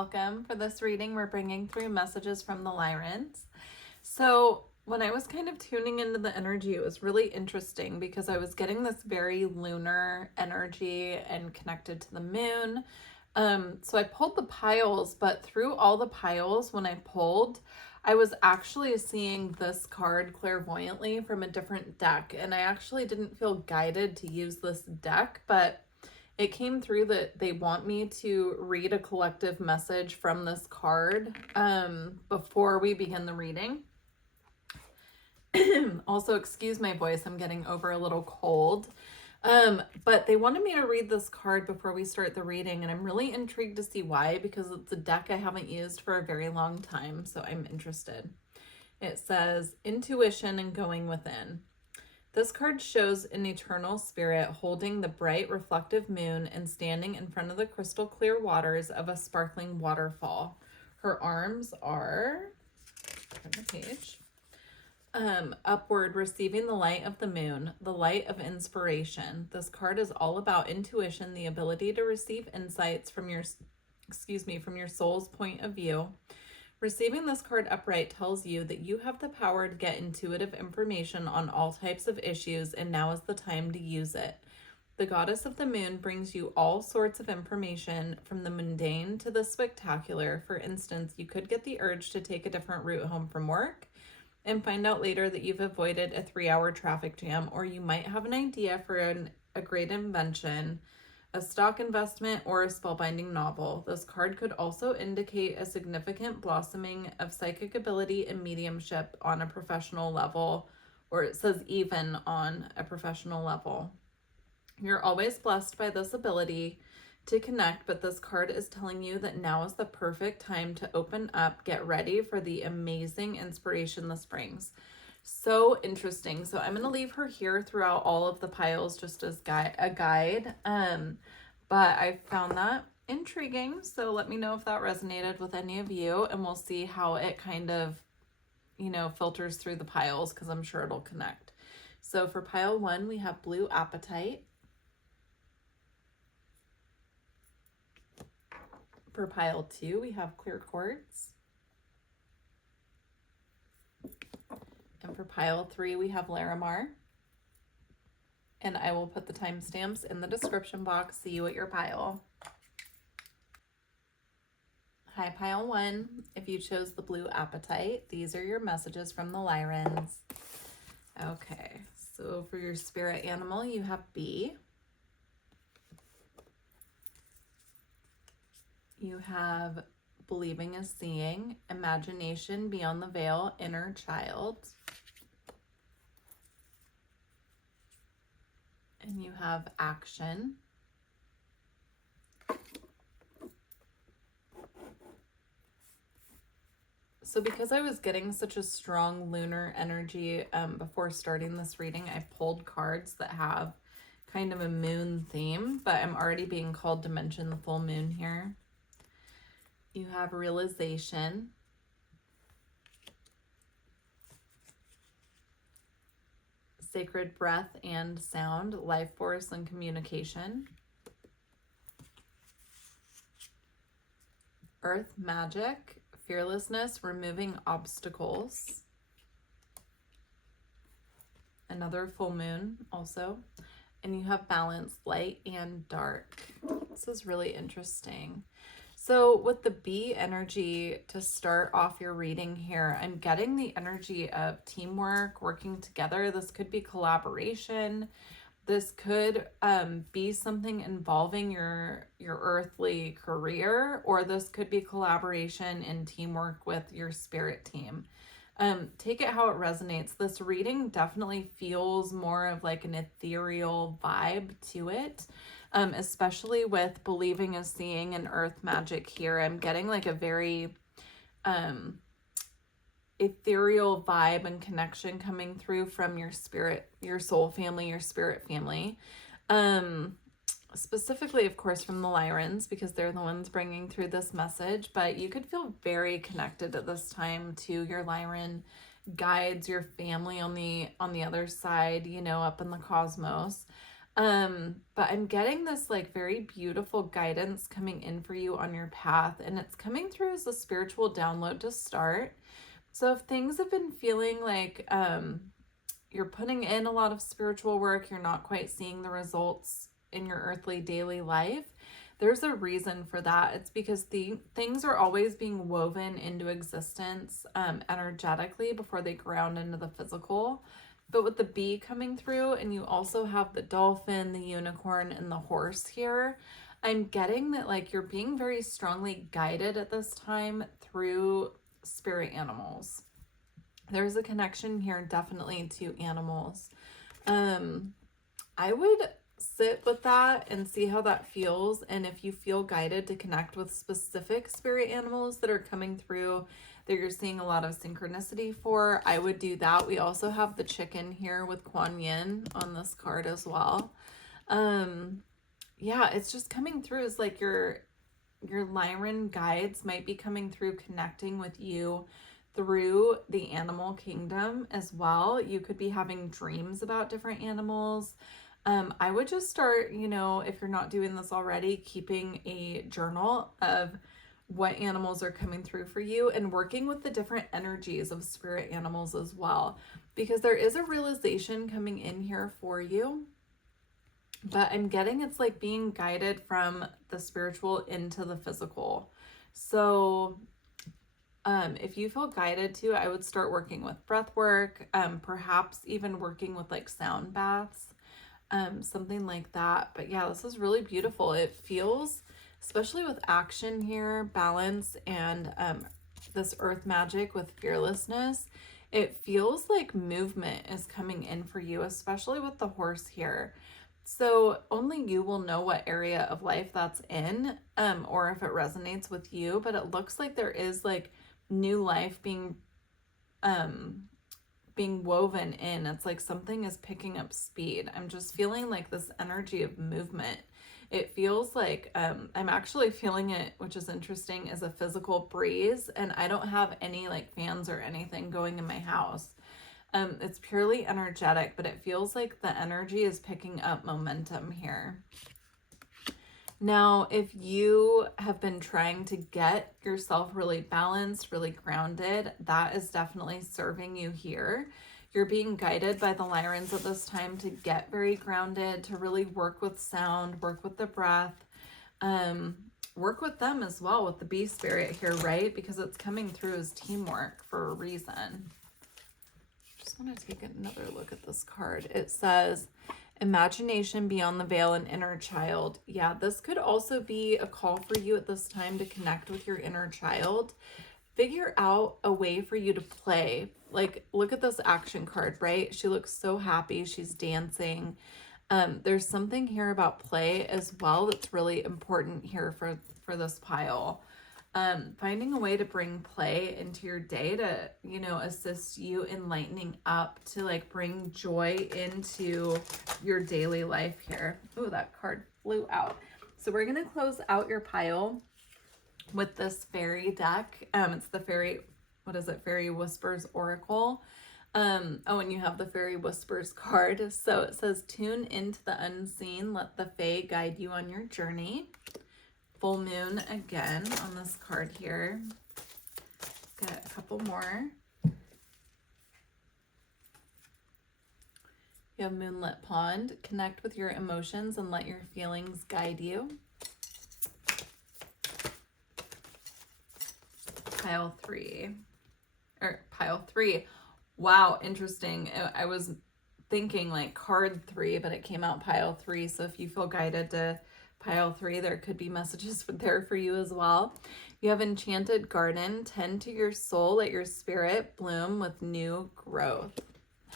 welcome. For this reading, we're bringing through messages from the Lyrans. So when I was kind of tuning into the energy, it was really interesting because I was getting this very lunar energy and connected to the moon. So I pulled the piles, but through all the piles, when I pulled, I was actually seeing this card clairvoyantly from a different deck. And I actually didn't feel guided to use this deck, but it came through that they want me to read a collective message from this card before we begin the reading. Also, excuse my voice, I'm getting over a little cold. But they wanted me to read this card before we start the reading, and I'm really intrigued to see why, because it's a deck I haven't used for a very long time, so I'm interested. It says, Intuition and Going Within. This card shows an eternal spirit holding the bright reflective moon and standing in front of the crystal clear waters of a sparkling waterfall. Her arms are, turn the page, upward, receiving the light of the moon, the light of inspiration. This card is all about intuition, the ability to receive insights from your soul's point of view. Receiving this card upright tells you that you have the power to get intuitive information on all types of issues, and now is the time to use it. The goddess of the moon brings you all sorts of information, from the mundane to the spectacular. For instance, you could get the urge to take a different route home from work and find out later that you've avoided a 3-hour traffic jam, or you might have an idea for a great invention, a stock investment, or a spellbinding novel. This card could also indicate a significant blossoming of psychic ability and mediumship on a professional level, or it says even on a professional level. You're always blessed by this ability to connect, but this card is telling you that now is the perfect time to open up, get ready for the amazing inspiration this brings. So interesting. So I'm going to leave her here throughout all of the piles just as a guide. But I found that intriguing. So let me know if that resonated with any of you, and we'll see how it kind of, filters through the piles, because I'm sure it'll connect. So for pile 1, we have Blue Appetite. For pile 2, we have Clear Quartz. And for pile 3, we have Larimar. And I will put the timestamps in the description box. See you at your pile. Hi, pile 1. If you chose the Blue Appetite, these are your messages from the Lyrans. Okay, so for your spirit animal, you have bee. You have Believing is Seeing, Imagination Beyond the Veil, Inner Child. And you have Action. So because I was getting such a strong lunar energy before starting this reading, I pulled cards that have kind of a moon theme, but I'm already being called to mention the full moon here. You have Realization. Sacred Breath and Sound, Life Force and Communication. Earth Magic, Fearlessness, Removing Obstacles. Another full moon also. And you have Balance, Light and Dark. This is really interesting. So with the bee energy, to start off your reading here, I'm getting the energy of teamwork, working together. This could be collaboration. This could be something involving your earthly career, or this could be collaboration and teamwork with your spirit team. Take it how it resonates. This reading definitely feels more of like an ethereal vibe to it. Especially with Believing is Seeing and Earth Magic here. I'm getting like a very ethereal vibe and connection coming through from your spirit, your soul family, your spirit family. Specifically, of course, from the Lyrans, because they're the ones bringing through this message, but you could feel very connected at this time to your Lyran guides, your family on the other side, up in the cosmos. But I'm getting this like very beautiful guidance coming in for you on your path, and it's coming through as a spiritual download to start. So if things have been feeling like you're putting in a lot of spiritual work, you're not quite seeing the results in your earthly daily life, there's a reason for that. It's because the things are always being woven into existence energetically before they ground into the physical. But with the bee coming through, and you also have the dolphin, the unicorn, and the horse here, I'm getting that like you're being very strongly guided at this time through spirit animals. There's a connection here definitely to animals. I would sit with that and see how that feels, and if you feel guided to connect with specific spirit animals that are coming through that you're seeing a lot of synchronicity for, I would do that. We also have the chicken here with Kuan Yin on this card as well. Yeah, it's just coming through as like your Lyran guides might be coming through, connecting with you through the animal kingdom as well. You could be having dreams about different animals. I would just start, you know, if you're not doing this already, keeping a journal of what animals are coming through for you and working with the different energies of spirit animals as well, because there is a realization coming in here for you. But I'm getting it's like being guided from the spiritual into the physical. So if you feel guided to, I would start working with breath work, perhaps even working with like sound baths, something like that. But yeah, this is really beautiful. It feels, especially with action here, balance, and this earth magic with fearlessness, it feels like movement is coming in for you, especially with the horse here. So only you will know what area of life that's in, or if it resonates with you, but it looks like there is like new life being woven in. It's like something is picking up speed. I'm just feeling like this energy of movement. It feels like I'm actually feeling it, which is interesting, as a physical breeze, and I don't have any like fans or anything going in my house. It's purely energetic, but it feels like the energy is picking up momentum here. Now, if you have been trying to get yourself really balanced, really grounded, that is definitely serving you here. You're being guided by the Lyrans at this time to get very grounded, to really work with sound, work with the breath, work with them as well with the bee spirit here, right? Because it's coming through as teamwork for a reason. Just want to take another look at this card. It says, imagination beyond the veil and inner child. Yeah, this could also be a call for you at this time to connect with your inner child. Figure out a way for you to play. Like, look at this action card, right? She looks so happy. She's dancing. There's something here about play as well that's really important here for this pile. Finding a way to bring play into your day to, you know, assist you in lightening up, to like bring joy into your daily life here. Oh, that card flew out. So we're going to close out your pile with this fairy deck. It's the fairy, what is it? Fairy Whispers Oracle. Oh, and you have the Fairy Whispers card. So it says, tune into the unseen. Let the Fae guide you on your journey. Full moon again on this card here. Got a couple more. You have Moonlit Pond. Connect with your emotions and let your feelings guide you. Pile 3. Wow, interesting. I was thinking like card 3, but it came out pile 3. So if you feel guided to pile 3, there could be messages there for you as well. You have Enchanted Garden. Tend to your soul, let your spirit bloom with new growth.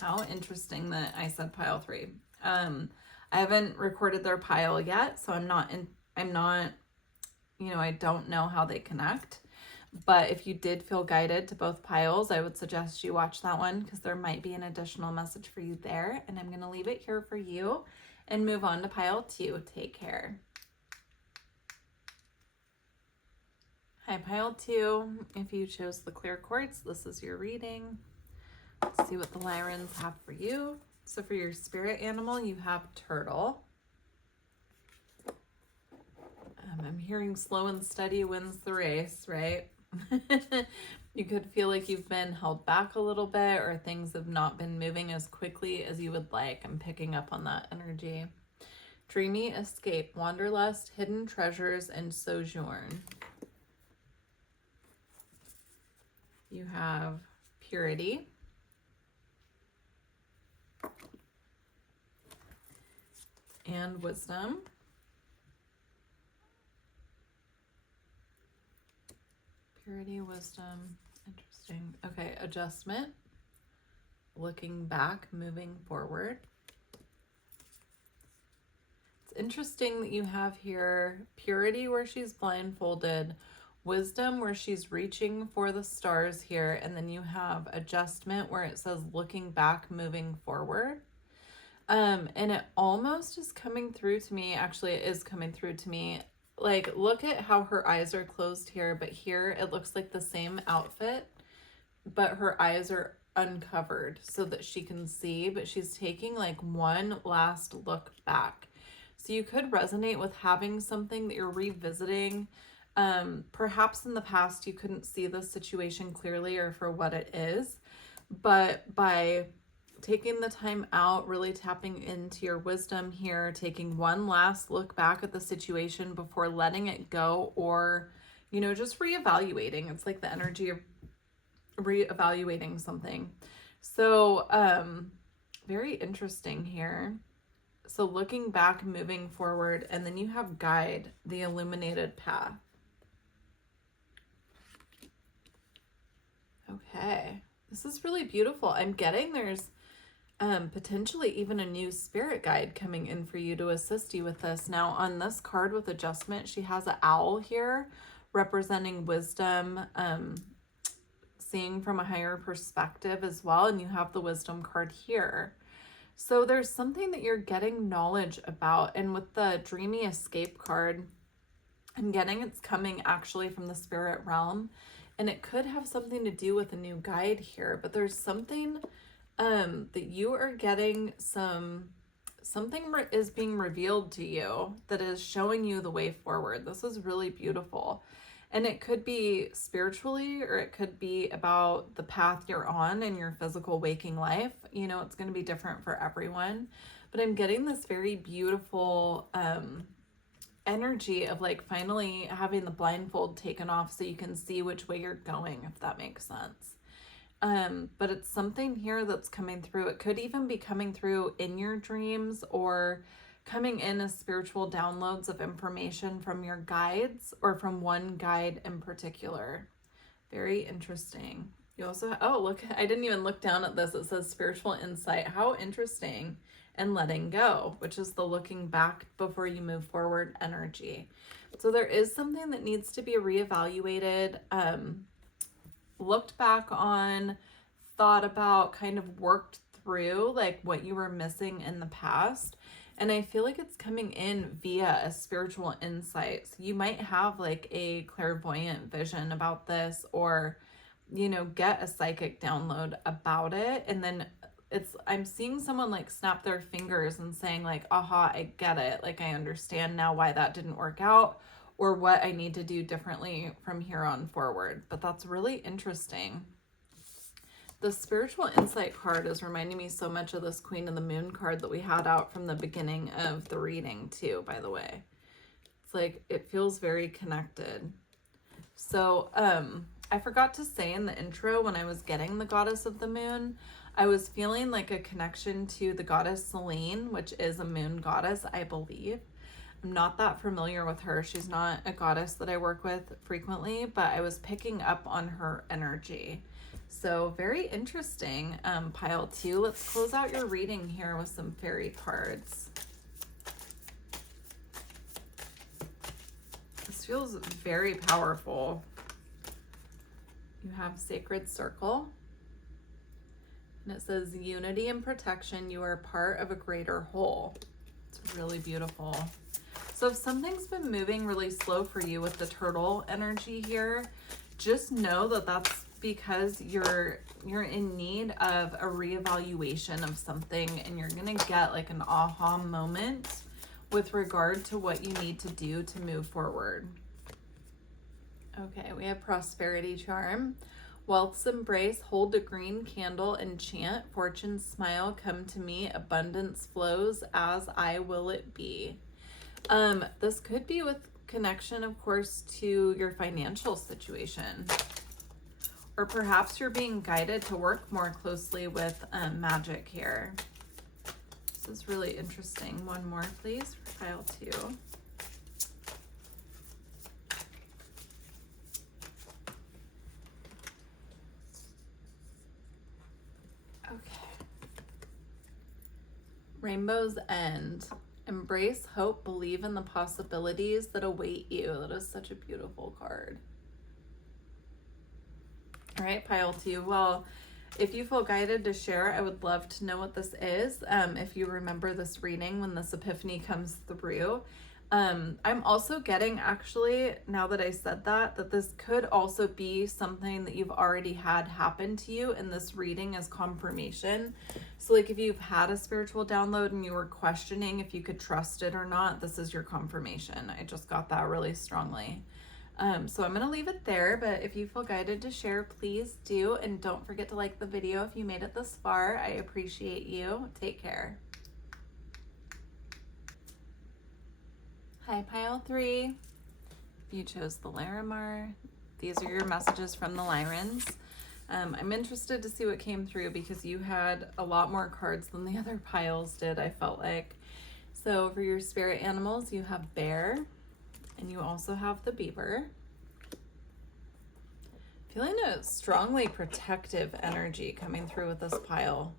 How interesting that I said pile 3. I haven't recorded their pile yet, so I'm not, you know, I don't know how they connect. But if you did feel guided to both piles, I would suggest you watch that one, because there might be an additional message for you there. And I'm going to leave it here for you and move on to pile 2. Take care. Hi, pile 2. If you chose the clear quartz, this is your reading. Let's see what the Lyrans have for you. So for your spirit animal, you have turtle. I'm hearing slow and steady wins the race, right? You could feel like you've been held back a little bit, or things have not been moving as quickly as you would like. I'm picking up on that energy. Dreamy escape, wanderlust, hidden treasures, and sojourn. You have purity. And wisdom. Purity, wisdom, interesting. Okay, adjustment, looking back, moving forward. It's interesting that you have here purity where she's blindfolded, wisdom where she's reaching for the stars here, and then you have adjustment where it says looking back, moving forward. And it almost is coming through to me, actually it is coming through to me. Like, look at how her eyes are closed here, but here it looks like the same outfit, but her eyes are uncovered so that she can see, but she's taking like one last look back. So you could resonate with having something that you're revisiting. Perhaps in the past you couldn't see the situation clearly or for what it is, but by taking the time out, really tapping into your wisdom here, taking one last look back at the situation before letting it go, or, you know, just reevaluating. It's like the energy of reevaluating something. So, very interesting here. So looking back, moving forward, and then you have guide, the illuminated path. Okay, this is really beautiful. I'm getting there's potentially even a new spirit guide coming in for you to assist you with this. Now on this card with adjustment, she has an owl here representing wisdom, seeing from a higher perspective as well, and you have the wisdom card here. So there's something that you're getting knowledge about, and with the dreamy escape card, I'm getting it's coming actually from the spirit realm, and it could have something to do with a new guide here, but there's something that you are getting something is being revealed to you that is showing you the way forward. This is really beautiful. And it could be spiritually, or it could be about the path you're on in your physical waking life. You know, it's going to be different for everyone, but I'm getting this very beautiful energy of like finally having the blindfold taken off so you can see which way you're going, if that makes sense. But it's something here that's coming through. It could even be coming through in your dreams, or coming in as spiritual downloads of information from your guides, or from one guide in particular. Very interesting. You also, oh, look, I didn't even look down at this. It says spiritual insight. How interesting. And letting go, which is the looking back before you move forward energy. So there is something that needs to be reevaluated, looked back on, thought about, kind of worked through like what you were missing in the past. And I feel like it's coming in via a spiritual insight. So you might have like a clairvoyant vision about this, or, you know, get a psychic download about it. And then I'm seeing someone like snap their fingers and saying like, aha, I get it. Like, I understand now why that didn't work out, or what I need to do differently from here on forward. But that's really interesting. The spiritual insight card is reminding me so much of this Queen of the Moon card that we had out from the beginning of the reading too, by the way. It's like, it feels very connected. So, I forgot to say in the intro when I was getting the Goddess of the Moon, I was feeling like a connection to the goddess Selene, which is a moon goddess, I believe. I'm not that familiar with her. She's not a goddess that I work with frequently, but I was picking up on her energy. So very interesting. Pile 2. Let's close out your reading here with some fairy cards. This feels very powerful. You have Sacred Circle. And it says, unity and protection. You are part of a greater whole. It's really beautiful. So if something's been moving really slow for you with the turtle energy here, just know that that's because you're in need of a reevaluation of something, and you're gonna get like an aha moment with regard to what you need to do to move forward. Okay, we have prosperity charm. Wealth's embrace, hold a green candle and chant, fortune smile, come to me, abundance flows, as I will it be. This could be with connection, of course, to your financial situation. Or perhaps you're being guided to work more closely with magic here. This is really interesting. One more, please, for pile 2. Okay. Rainbow's End. Embrace hope, believe in the possibilities that await you. That is such a beautiful card. All right, pile 2. Well, if you feel guided to share, I would love to know what this is. If you remember this reading when this epiphany comes through. I'm also getting, actually, now that I said that this could also be something that you've already had happen to you, and this reading is confirmation. So like if you've had a spiritual download and you were questioning if you could trust it or not, this is your confirmation. I just got that really strongly. So I'm going to leave it there, but if you feel guided to share, please do. And don't forget to like the video if you made it this far. I appreciate you. Take care. Hi, pile 3. You chose the Larimar. These are your messages from the Lyrans. I'm interested to see what came through because you had a lot more cards than the other piles did, I felt like. So for your spirit animals, you have bear, and you also have the beaver. Feeling a strongly protective energy coming through with this pile.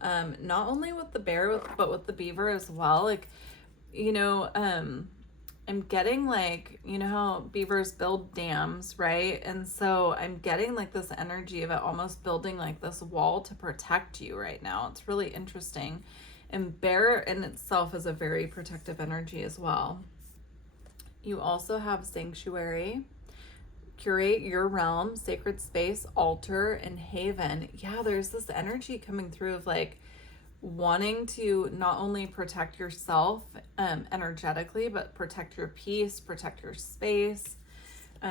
Not only with the bear, but with the beaver as well. Like, you know, I'm getting like, you know how beavers build dams, right? And so I'm getting like this energy of it almost building like this wall to protect you right now. It's really interesting. And bear in itself is a very protective energy as well. You also have sanctuary, curate your realm, sacred space, altar, and haven. Yeah, there's this energy coming through of like wanting to not only protect yourself energetically, but protect your peace, protect your space.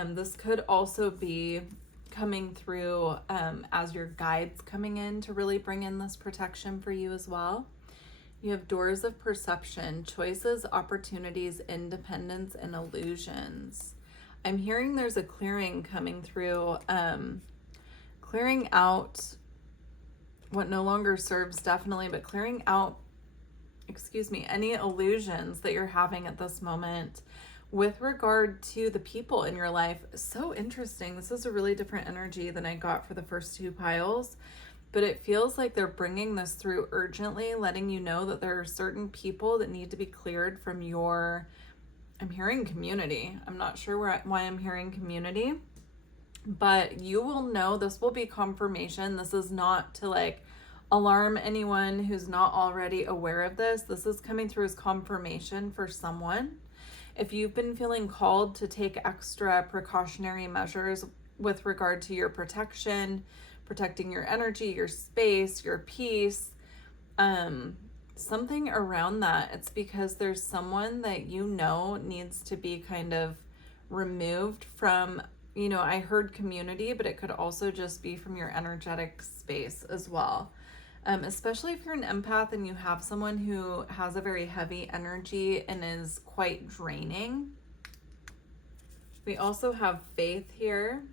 This could also be coming through as your guides coming in to really bring in this protection for you as well. You have doors of perception, choices, opportunities, independence, and illusions. I'm hearing there's a clearing coming through, clearing out what no longer serves, definitely, but clearing out, any illusions that you're having at this moment with regard to the people in your life. So interesting. This is a really different energy than I got for the first 2 piles, but it feels like they're bringing this through urgently, letting you know that there are certain people that need to be cleared from your, I'm hearing community. I'm not sure why I'm hearing community, but you will know, this will be confirmation. This is not to like alarm anyone who's not already aware of this. This is coming through as confirmation for someone. If you've been feeling called to take extra precautionary measures with regard to your protection, protecting your energy, your space, your peace, something around that, it's because there's someone that you know needs to be kind of removed from, you know, I heard community, but it could also just be from your energetic space as well. Especially if you're an empath and you have someone who has a very heavy energy and is quite draining. We also have Faith here.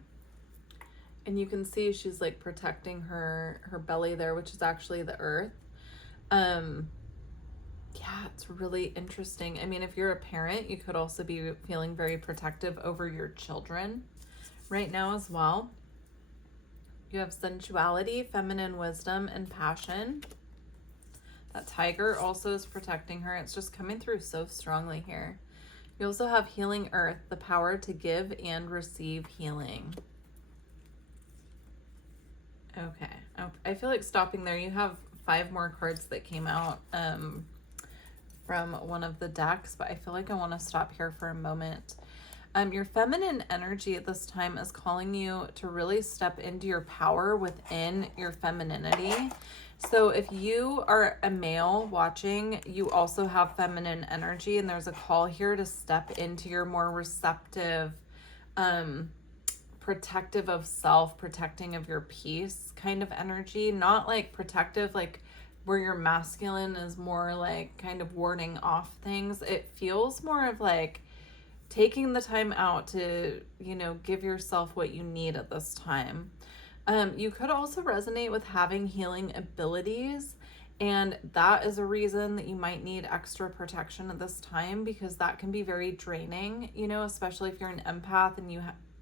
And you can see she's like protecting her belly there, which is actually the earth. Yeah, it's really interesting. I mean, if you're a parent, you could also be feeling very protective over your children right now as well. You have sensuality, feminine wisdom, and passion. That tiger also is protecting her. It's just coming through so strongly here. You also have healing earth, the power to give and receive healing. Okay, I feel like stopping there. You have 5 more cards that came out from one of the decks, but I feel like I want to stop here for a moment. Your feminine energy at this time is calling you to really step into your power within your femininity. So if you are a male watching, you also have feminine energy, and there's a call here to step into your more receptive, protective of self, protecting of your peace kind of energy. Not like protective, like where your masculine is more like kind of warding off things. It feels more of like taking the time out to, give yourself what you need at this time. You could also resonate with having healing abilities, and that is a reason that you might need extra protection at this time, because that can be very draining, especially if you're an empath and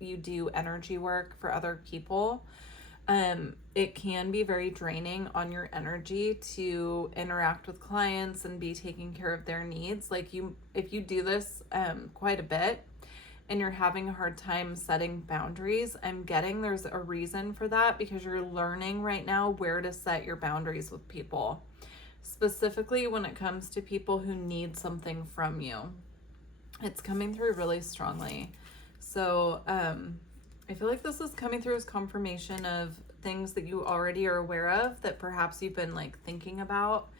you do energy work for other people. It can be very draining on your energy to interact with clients and be taking care of their needs. Like if you do this quite a bit and you're having a hard time setting boundaries, I'm getting there's a reason for that, because you're learning right now where to set your boundaries with people, specifically when it comes to people who need something from you. It's coming through really strongly. So I feel like this is coming through as confirmation of things that you already are aware of that perhaps you've been like thinking about,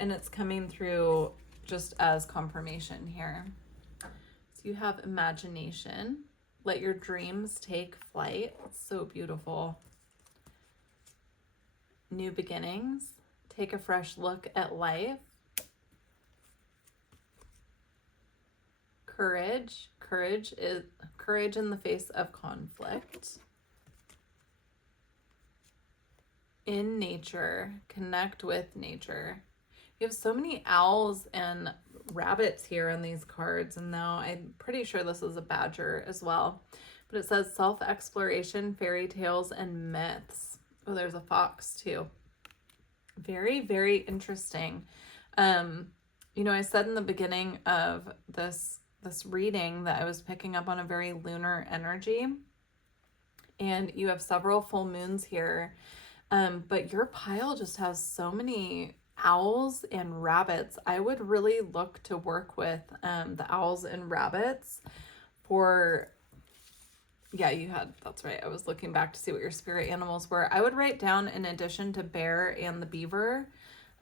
and it's coming through just as confirmation here. So you have imagination. Let your dreams take flight. It's so beautiful. New beginnings. Take a fresh look at life. Courage. Courage is courage in the face of conflict. In nature. Connect with nature. You have so many owls and rabbits here on these cards, and now I'm pretty sure this is a badger as well. But it says self-exploration, fairy tales, and myths. Oh, there's a fox too. Very, very interesting. I said in the beginning of this reading that I was picking up on a very lunar energy, and you have several full moons here. But your pile just has so many owls and rabbits. I would really look to work with the owls and rabbits for, that's right. I was looking back to see what your spirit animals were. I would write down, in addition to bear and the beaver,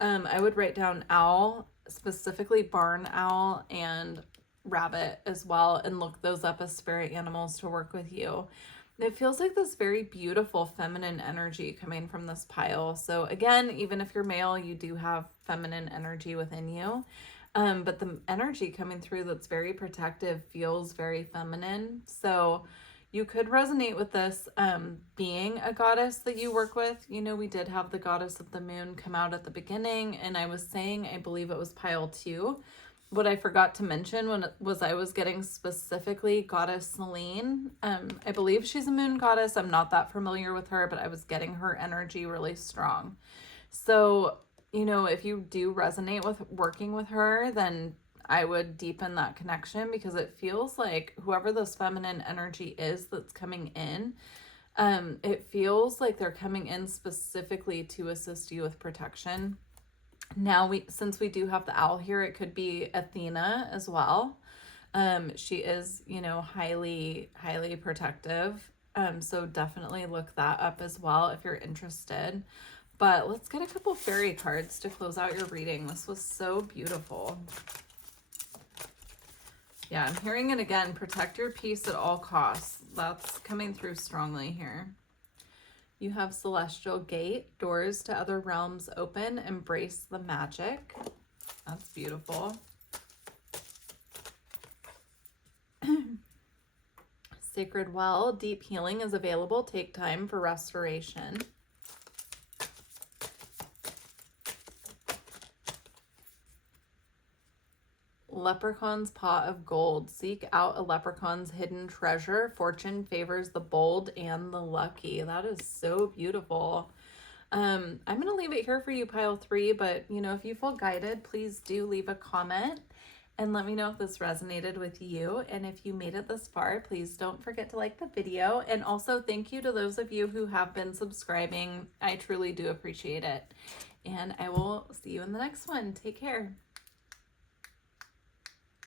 I would write down owl, specifically barn owl and rabbit as well, and look those up as spirit animals to work with you. It feels like this very beautiful feminine energy coming from this pile. So again, even if you're male, you do have feminine energy within you. But the energy coming through that's very protective feels very feminine. So you could resonate with this being a goddess that you work with. We did have the goddess of the moon come out at the beginning, and I was saying, I believe it was pile 2. What I forgot to mention I was getting specifically goddess Selene. I believe she's a moon goddess. I'm not that familiar with her, but I was getting her energy really strong. So, if you do resonate with working with her, then I would deepen that connection, because it feels like whoever this feminine energy is that's coming in, it feels like they're coming in specifically to assist you with protection. Now, since we do have the owl here, it could be Athena as well. She is, highly, highly protective. So definitely look that up as well if you're interested. But let's get a couple fairy cards to close out your reading. This was so beautiful. Yeah, I'm hearing it again. Protect your peace at all costs. That's coming through strongly here. You have Celestial Gate, doors to other realms open, embrace the magic. That's beautiful. Sacred Well, deep healing is available. Take time for restoration. Leprechaun's Pot of Gold. Seek out a leprechaun's hidden treasure. Fortune favors the bold and the lucky. That is so beautiful. I'm going to leave it here for you, pile 3, but if you feel guided, please do leave a comment and let me know if this resonated with you. And if you made it this far, please don't forget to like the video. And also thank you to those of you who have been subscribing. I truly do appreciate it. And I will see you in the next one. Take care.